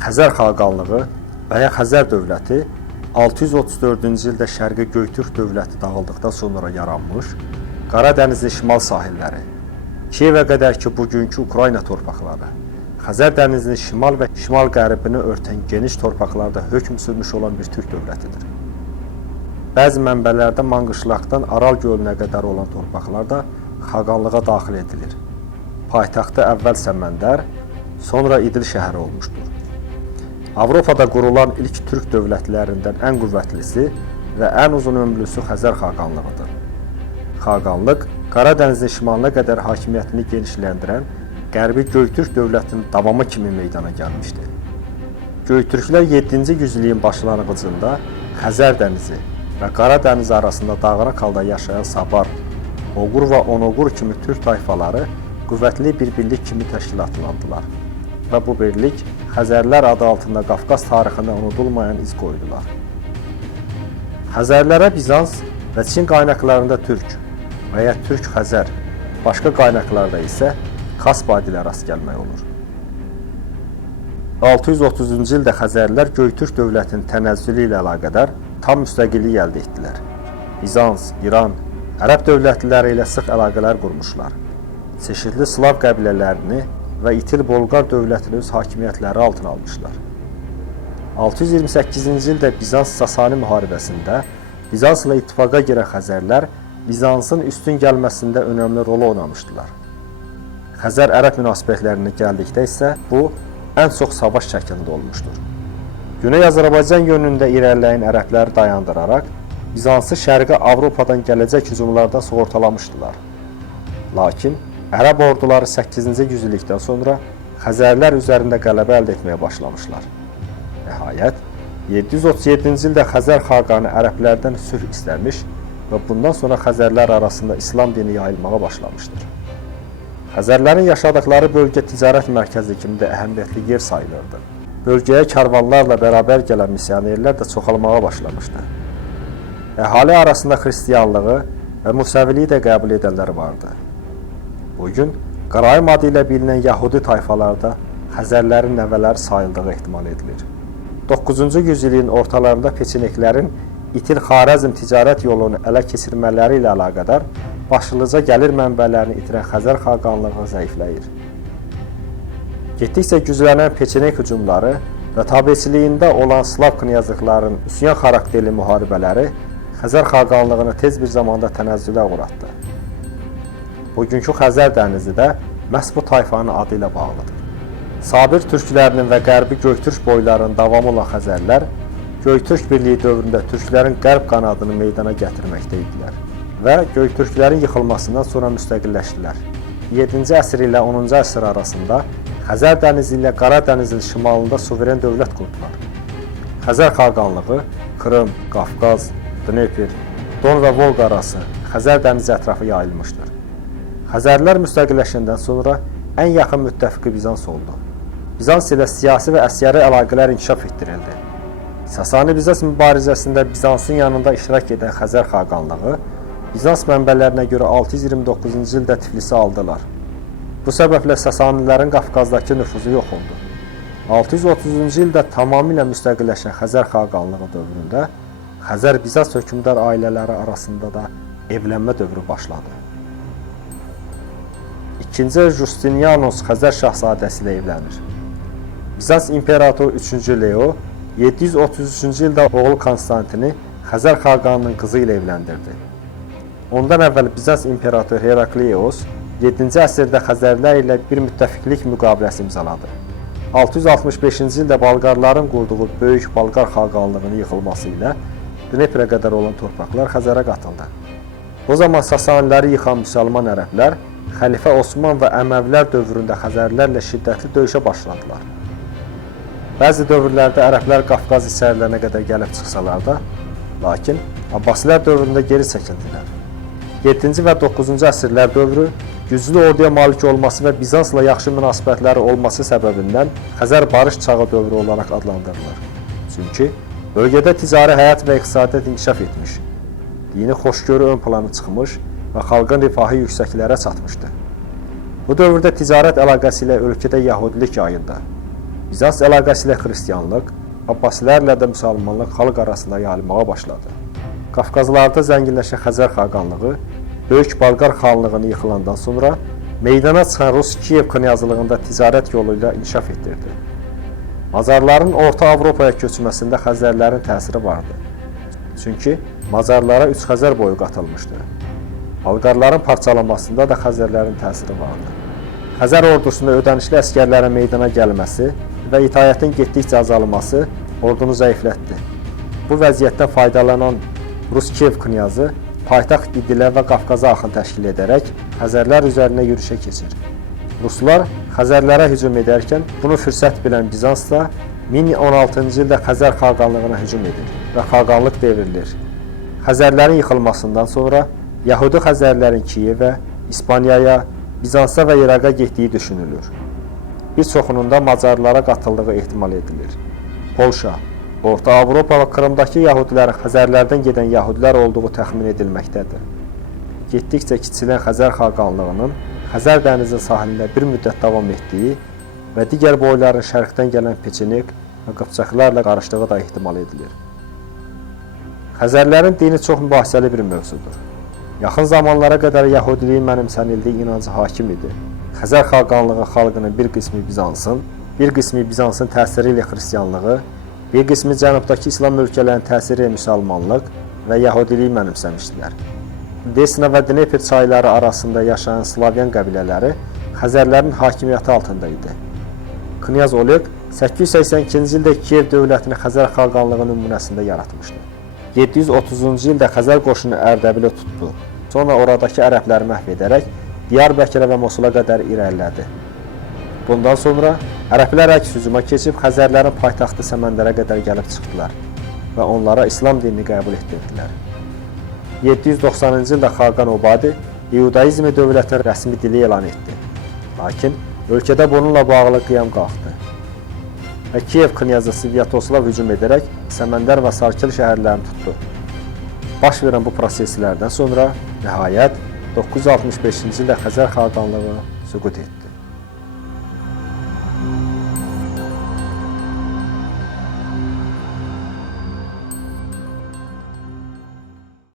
Xəzər xaqanlığı və ya Xəzər dövləti 634-cü ildə Şərqi Göytürk dövləti dağıldıqdan sonra yaranmış Qaradənizin şimal sahilləri, Kiyevə qədər ki bugünkü Ukrayna torpaqları, Xəzər dənizinin şimal və şimal-qərbini örtən geniş torpaqlarda hökm sürmüş olan bir türk dövlətidir. Bəzi mənbələrdə Manqışlaqdan Aral gölünə qədər olan torpaqlar da xaqanlığa daxil edilir. Paytaxtı əvvəl Səməndər, sonra İdil şəhəri olmuşdur. Avropada qurulan ilk türk dövlətlərindən ən qüvvətlisi və ən uzun ömürlüsü Xəzər xaqanlığıdır. Xaqanlıq Qaradənizin şimalına qədər hakimiyyətini genişləndirən Qərbi Göytürk dövlətinin davamı kimi meydana gəlmişdi. Göytürklər 7-ci yüzilliyin başlanğıcında Xəzər dənizi və Qaradəniz arasında dağınıq halda yaşayan Sabar, Oğur və Onoğur kimi türk tayfaları qüvvətli bir birlik kimi təşkilatlandılar və bu birlik Xəzərlər adı altında Qafqaz tarixində unudulmayan iz qoydular. Xəzərlərə Bizans və Çin qaynaqlarında türk və ya türk-Xəzər, başqa qaynaqlarda isə Kasp adilə rast gəlmək olur. 630-cu ildə Xəzərlər Göytürk dövlətinin tənəzzülü ilə əlaqədar tam müstəqillik əldə etdilər. Bizans, İran, Ərəb dövlətləri ilə sıx əlaqələr qurmuşlar. Çeşidli Slav qəbilələrini və İtil Bolqar dövlətini öz hakimiyyətləri altına almışlar. 628-ci ildə Bizans-Sasani müharibəsində Bizansla ittifaqa girən Xəzərlər Bizansın üstün gəlməsində önəmli rol oynamışdılar. Xəzər-Ərəb münasibətlərinə gəldikdə isə bu, ən çox savaş şəklində olmuşdur. Güney Azərbaycan yönündə irəliləyən ərəbləri dayandıraraq, Bizansı Şərqi Avropadan gələcək hücumlardan sığortalamışdılar. Lakin Ərəb orduları 8-ci yüzillikdən sonra Xəzərlər üzərində qələbə əldə etməyə başlamışlar. Nəhayət, 737-ci ildə Xəzər xaqanı ərəblərdən sülh istəmiş və bundan sonra Xəzərlər arasında İslam dini yayılmağa başlamışdır. Xəzərlərin yaşadıkları bölgə ticarət mərkəzi kimi də əhəmiyyətli yer sayılırdı. Bölgəyə karvanlarla bərabər gələn misyonerlər də çoxalmağa başlamışdı. Əhali arasında xristiyanlığı və Musəviliyi də qəbul edənlər vardı. Bugün Qarayım adı ilə bilinən Yahudi tayfalarda Xəzərlərin nəvələri sayıldığı ehtimal edilir. 9-cu yüzilliyin ortalarında Peçeneklərin İtil-Xarəzm ticarət yolunu ələ keçirmələri ilə əlaqədar başlıca gəlir mənbələrini itirən Xəzər xaqanlığı zəifləyir. Getdikcə güclənən Peçenek hücumları və tabeçiliyində olan Slav knyazlıqların üsyan xarakterli müharibələri Xəzər xaqanlığını tez bir zamanda tənəzzülə uğratdı. Bugünkü Xəzər dənizi də məhz bu tayfanın adı ilə bağlıdır. Sabir türklərinin və Qərbi Göytürk boylarının davamı olan Xəzərlər Göytürk birliyi dövründə türklərin qərb qanadını meydana gətirməkdə idilər və Göytürklərin yıxılmasından sonra müstəqilləşdilər. 7-ci əsr ilə 10-cu əsr arasında Xəzər dənizi ilə Qaradənizin şimalında suveren dövlət qurdular. Xəzər xaqanlığı Krım, Qafqaz, Dnepr, Don və Volqa arası Xəzər dənizi ətrafı yayılmışdır. Xəzərlər müstəqilləşəndən sonra ən yaxın müttəfiqi Bizans oldu. Bizans ilə siyasi və əsgəri əlaqələr inkişaf etdirildi. Sasani-Bizans mübarizəsində Bizansın yanında iştirak edən Xəzər xaqanlığı Bizans mənbələrinə görə 629-cu ildə Tiflisi aldılar. Bu səbəblə Sasanilərin Qafqazdakı nüfuzu yox oldu. 630-cu ildə tamamilə müstəqilləşən Xəzər xaqanlığı dövründə Xəzər-Bizans hökmdar ailələri arasında da evlənmə dövrü başladı. İkinci Justinianus Xəzər şahzadəsi ilə evlənir. Bizans imperatoru 3-cü Leo 733-cü ildə oğlu Konstantini Xəzər xaqanının qızı ilə evləndirdi. Ondan əvvəl Bizans imperatoru Herakleios 7-ci əsrdə Xəzərlər ilə bir müttəfiqlik müqaviləsi imzaladı. 665-ci ildə Balqarların qurduğu Böyük Balqar xaqanlığının yıxılması ilə Dneprə qədər olan torpaqlar Xəzərə qatıldı. O zaman Sasaniləri yıxan müsəlman ərəblər Xəlifə Osman və Əməvilər dövründə Xəzərlərlə şiddətli döyüşə başladılar. Bəzi dövrlərdə ərəblər Qafqaz hissələrinə qədər gəlib çıxsalar da, lakin Abbasilər dövründə geri çəkildilər. 7-ci və 9-cu əsrlər dövrü güclü orduya malik olması və Bizansla yaxşı münasibətləri olması səbəbindən Xəzər barış çağı dövrü olaraq adlandırılır. Çünki bölgədə ticari həyat və iqtisadiyyat inkişaf etmiş, dini xoşgörü ön plana çıxmış və xalqın rifahı yüksəklərə çatmışdı. Bu dövrdə ticarət əlaqəsi ilə ölkədə yəhudilik yayıldı. Bizans əlaqəsi ilə xristianlıq, Abbasilərlə də müsəlmanlıq xalq arasında yayılmağa başladı. Qafqazlarda zənginləşən Xəzər xaqanlığı Böyük Balqar xanlığını yıxılandan sonra meydana çıxan Rus Kiyev knyazlığında ticarət yolu ilə inkişaf etdirdi. Macarların Orta Avropaya köçməsində Xəzərlərin təsiri vardı. Çünki Macarlara 3 Xəzər boyu qatılmışdı. Balqarların parçalanmasında da Xəzərlərin təsiri vardı. Xəzər ordusunda ödənişli əsgərlərin meydana gəlməsi və itaətin getdikcə azalması ordunu zəiflətdi. Bu vəziyyətdən faydalanan Rus Kiyev knyazı paytaxt İdilə və Qafqaza axın təşkil edərək Xəzərlər üzərinə yürüşə keçir. Ruslar Xəzərlərə hücum edərkən bunu fürsət bilən Bizans da 1016-cı ildə Xəzər xaqanlığına hücum edir və xaqanlıq devrilir. Xəzərlərin yıxılmasından sonra Yahudi Xəzərlərin Kiyevə, İspaniyaya, Bizansa və İraqa getdiyi düşünülür. Bir çoxunun da Macarlara qatıldığı ehtimal edilir. Polşa, Orta Avropa və Krımdakı Yahudilərin Xəzərlərdən gedən Yahudilər olduğu təxmin edilməkdədir. Getdikcə kiçilən Xəzər xaqanlığının Xəzər dənizi sahilində bir müddət davam etdiyi və digər boyların şərqdən gələn Peçenik və Qıpçaqlarla qarışdığı da ehtimal edilir. Xəzərlərin dini çox mübahisəli bir mövzudur. Yaxın zamanlara qədər Yahudiliyin mənimsənildiyi inancı hakim idi. Xəzər xaqanlığı xalqının bir qismi Bizansın, bir qismi Bizansın təsiri ilə xristianlığı, bir qismi cənubdakı İslam ölkələrinin təsiri ilə müsəlmanlıq və Yahudiliyi mənimsəmişdilər. Desna və Dnepr çayları arasında yaşayan Slavyan qəbilələri Xəzərlərin hakimiyyəti altında idi. Knyaz Oleg 882-ci ildə Kiyev dövlətini Xəzər xaqanlığı nümunəsində yaratmışdı. 730-cu ildə Xəzər qoşunu Ərdəbili tutdu. Sonra oradakı ərəbləri məhv edərək Diyarbəkirə və Mosula qədər irəlilədi. Bundan sonra ərəblər əks hücuma keçib Xəzərlərin paytaxtı Səməndərə qədər gəlib çıxdılar və onlara İslam dinini qəbul etdirdilər. 790-cı ildə Xaqan Obadi İudaizmi dövlətin rəsmi dili elan etdi. Lakin ölkədə bununla bağlı qiyam qalxdı və Kiyev knyazı Svyatoslav hücum edərək Səməndər və Sarkil şəhərlərini tutdu. Baş verən bu proseslərdən sonra nəhayət 965-ci ildə Xəzər xaqanlığı süqut etdi.